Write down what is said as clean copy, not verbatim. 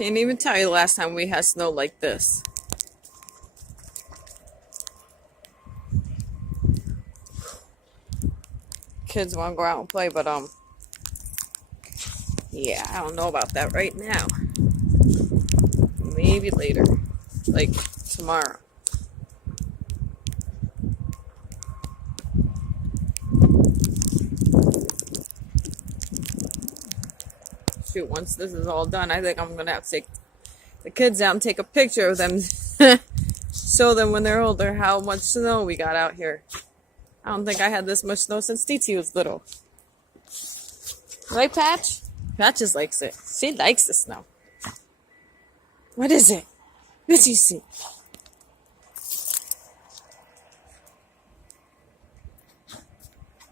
Can't even tell you the last time we had snow like this. Kids want to go out and play, but yeah, I don't know about that right now. Maybe later, like tomorrow. Shoot, once this is all done, I think I'm gonna have to take the kids out and take a picture of them. Show them when they're older how much snow we got out here. I don't think I had this much snow since Titi was little. Right, Patch? Patches likes it. She likes the snow. What is it? What do you see?